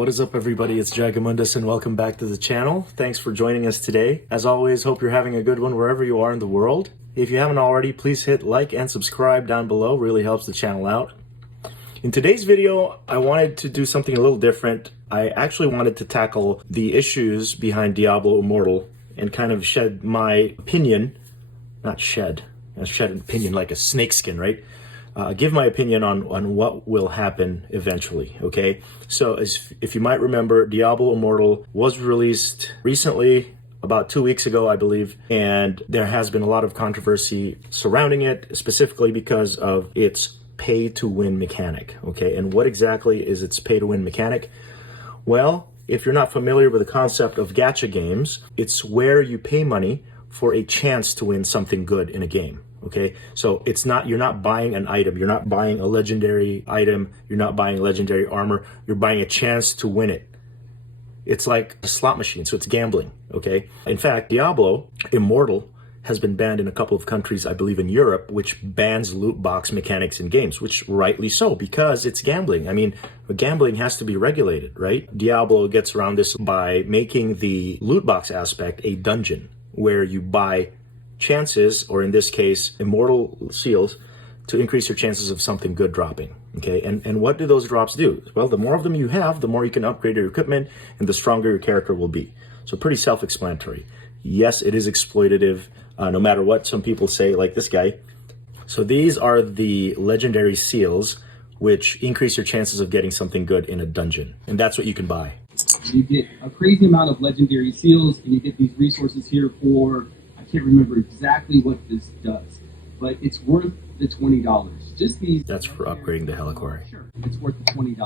What is up, everybody? It's Jaggamundus and welcome back to the channel. Thanks for joining us today. As always, hope you're having a good one wherever you are in the world. If you haven't already, please hit like and subscribe down below. Really helps the channel out. In today's video, I wanted to do something a little different. I actually wanted to tackle the issues behind Diablo Immortal and kind of shed my opinion, not shed, shed an opinion like a snakeskin, right? Give my opinion on what will happen eventually, okay? So if you might remember, Diablo Immortal was released recently, about 2 weeks ago, I believe, and there has been a lot of controversy surrounding it, specifically because of its pay-to-win mechanic, okay? And what exactly is its pay-to-win mechanic? Well, if you're not familiar with the concept of gacha games, it's where you pay money for a chance to win something good in a game. Okay, so it's not, you're not buying an item, you're not buying a legendary item, you're not buying legendary armor, you're buying a chance to win it. It's like a slot machine, so it's gambling, okay? In fact, Diablo Immortal has been banned in a couple of countries, I believe in Europe, which bans loot box mechanics in games, which rightly so, because it's gambling. I mean, gambling has to be regulated, right? Diablo gets around this by making the loot box aspect a dungeon, where you buy chances, or in this case, immortal seals, to increase your chances of something good dropping, okay? And what do those drops do? Well, the more of them you have, the more you can upgrade your equipment, and the stronger your character will be. So pretty self-explanatory. Yes, it is exploitative, no matter what some people say, like this guy. So these are the legendary seals, which increase your chances of getting something good in a dungeon, and that's what you can buy. You get a crazy amount of legendary seals, and you get these resources here for, I can't remember exactly what this does, but it's worth the $20. Just these. That's for upgrading the Heliquary. Sure, it's worth the $20.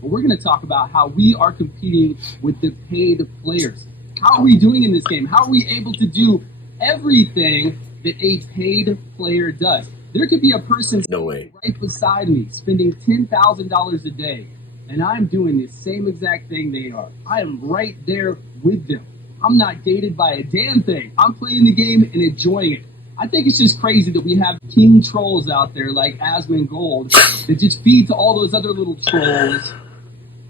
But we're going to talk about how we are competing with the paid players. How are we doing in this game? How are we able to do everything that a paid player does? There could be a person right beside me spending $10,000 a day, and I'm doing the same exact thing they are. I am right there with them. I'm not gated by a damn thing. I'm playing the game and enjoying it. I think it's just crazy that we have king trolls out there like Asmongold that just feed to all those other little trolls.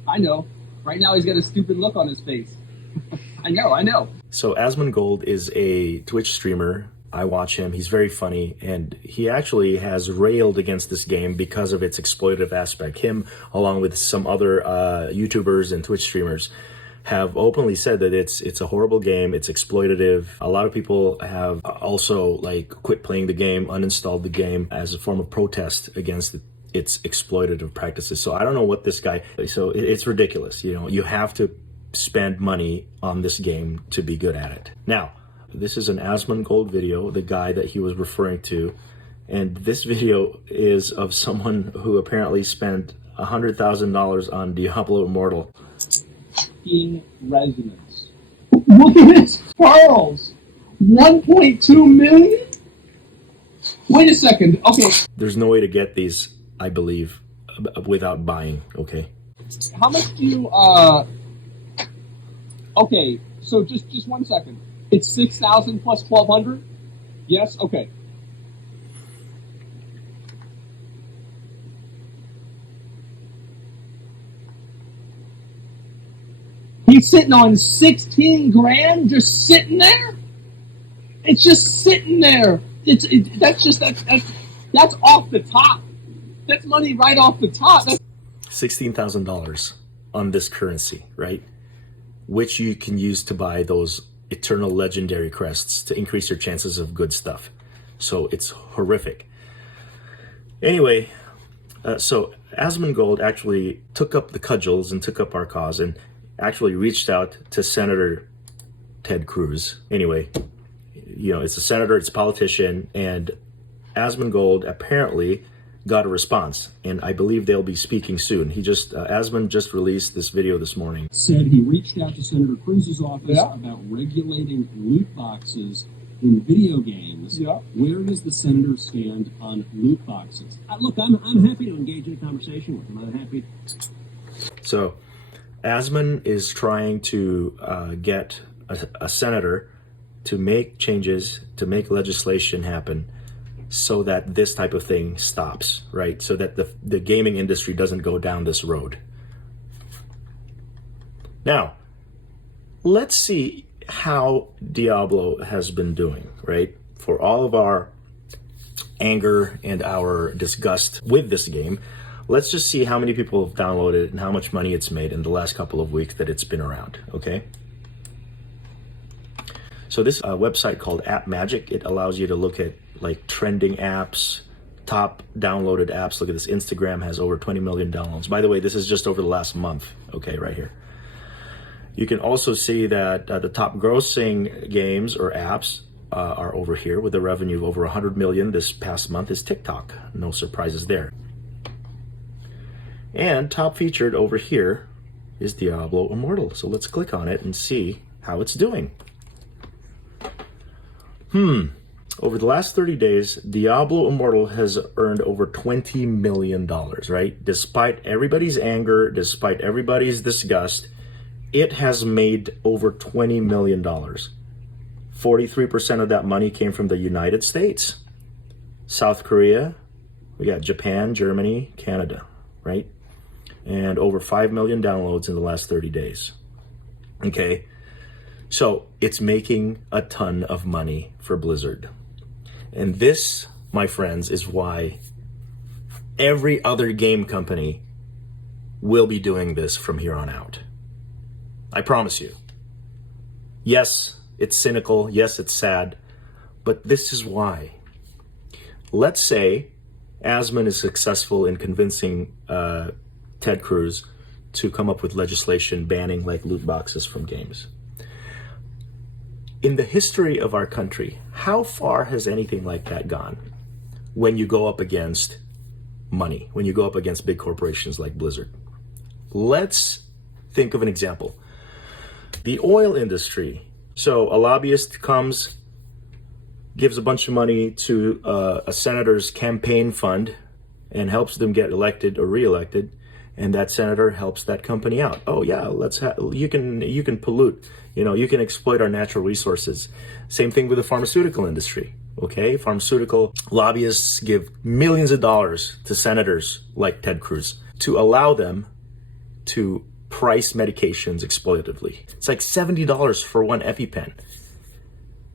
I know. Right now he's got a stupid look on his face. I know. So Asmongold is a Twitch streamer. I watch him. He's very funny, and he actually has railed against this game because of its exploitative aspect. Him, along with some other YouTubers and Twitch streamers, have openly said that it's a horrible game, it's exploitative. A lot of people have also quit playing the game, uninstalled the game as a form of protest against its exploitative practices. So I don't know what this guy, so it's ridiculous. You know, you have to spend money on this game to be good at it. Now, this is an Asmongold video, the guy that he was referring to, and this video is of someone who apparently spent $100,000 on Diablo Immortal. Residents. Look at this, Charles. 1.2 million? Wait a second. Okay. There's no way to get these, I believe, without buying, okay? How much do you, okay, so just 1 second. It's 6,000 plus 1,200? Yes? Okay. He's sitting on 16 grand, just sitting there. It's just sitting there. That's off the top. That's money right off the top. $16,000 on this currency, right? Which you can use to buy those eternal legendary crests to increase your chances of good stuff. So it's horrific. Anyway, so Asmongold actually took up the cudgels and took up our cause and actually reached out to Senator Ted Cruz. Anyway, you know, it's a senator, it's a politician, and Asmongold apparently got a response, and I believe they'll be speaking soon. He just, Asmon just released this video this morning. Said he reached out to Senator Cruz's office about regulating loot boxes in video games. Where does the senator stand on loot boxes? Look, I'm happy to engage in a conversation with him. I'm happy. So, Asmon is trying to get a senator to make changes, to make legislation happen so that this type of thing stops, right? So that the gaming industry doesn't go down this road. Now, let's see how Diablo has been doing, right? For all of our anger and our disgust with this game, let's just see how many people have downloaded it and how much money it's made in the last couple of weeks that it's been around, okay? So this website called App Magic, it allows you to look at like trending apps, top downloaded apps. Look at this, Instagram has over 20 million downloads. By the way, this is just over the last month, okay, right here. You can also see that the top grossing games or apps are over here with a revenue of over 100 million this past month is TikTok. No surprises there. And top featured over here is Diablo Immortal. So let's click on it and see how it's doing. Over the last 30 days, Diablo Immortal has earned over $20 million, right? Despite everybody's anger, despite everybody's disgust, it has made over $20 million. 43% of that money came from the United States, South Korea, we got Japan, Germany, Canada, right? And over 5 million downloads in the last 30 days. Okay, so it's making a ton of money for Blizzard. And this, my friends, is why every other game company will be doing this from here on out. I promise you. Yes, it's cynical. Yes, it's sad. But this is why. Let's say Asmon is successful in convincing Ted Cruz to come up with legislation banning like loot boxes from games. In the history of our country, how far has anything like that gone when you go up against money, when you go up against big corporations like Blizzard? Let's think of an example. The oil industry. So a lobbyist comes, gives a bunch of money to a senator's campaign fund and helps them get elected or reelected, and that senator helps that company out. Oh yeah, you can pollute, you can exploit our natural resources. Same thing with the pharmaceutical industry. Okay, pharmaceutical lobbyists give millions of dollars to senators like Ted Cruz to allow them to price medications exploitatively. It's like $70 for one EpiPen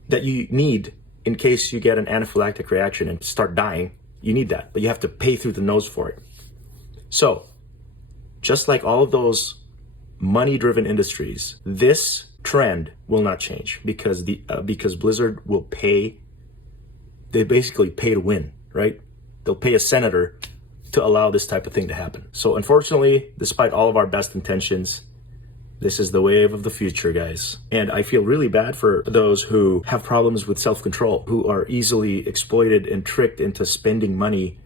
that you need in case you get an anaphylactic reaction and start dying. You need that, but you have to pay through the nose for it. So, just like all of those money-driven industries, this trend will not change because Blizzard will pay. They basically pay to win, right? They'll pay a senator to allow this type of thing to happen. So unfortunately, despite all of our best intentions, this is the wave of the future, guys. And I feel really bad for those who have problems with self-control, who are easily exploited and tricked into spending money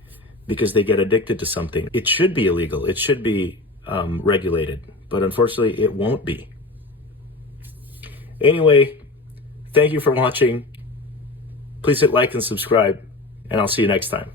because they get addicted to something. It should be illegal. It should be regulated, but unfortunately it won't be. Anyway, thank you for watching. Please hit like and subscribe, and I'll see you next time.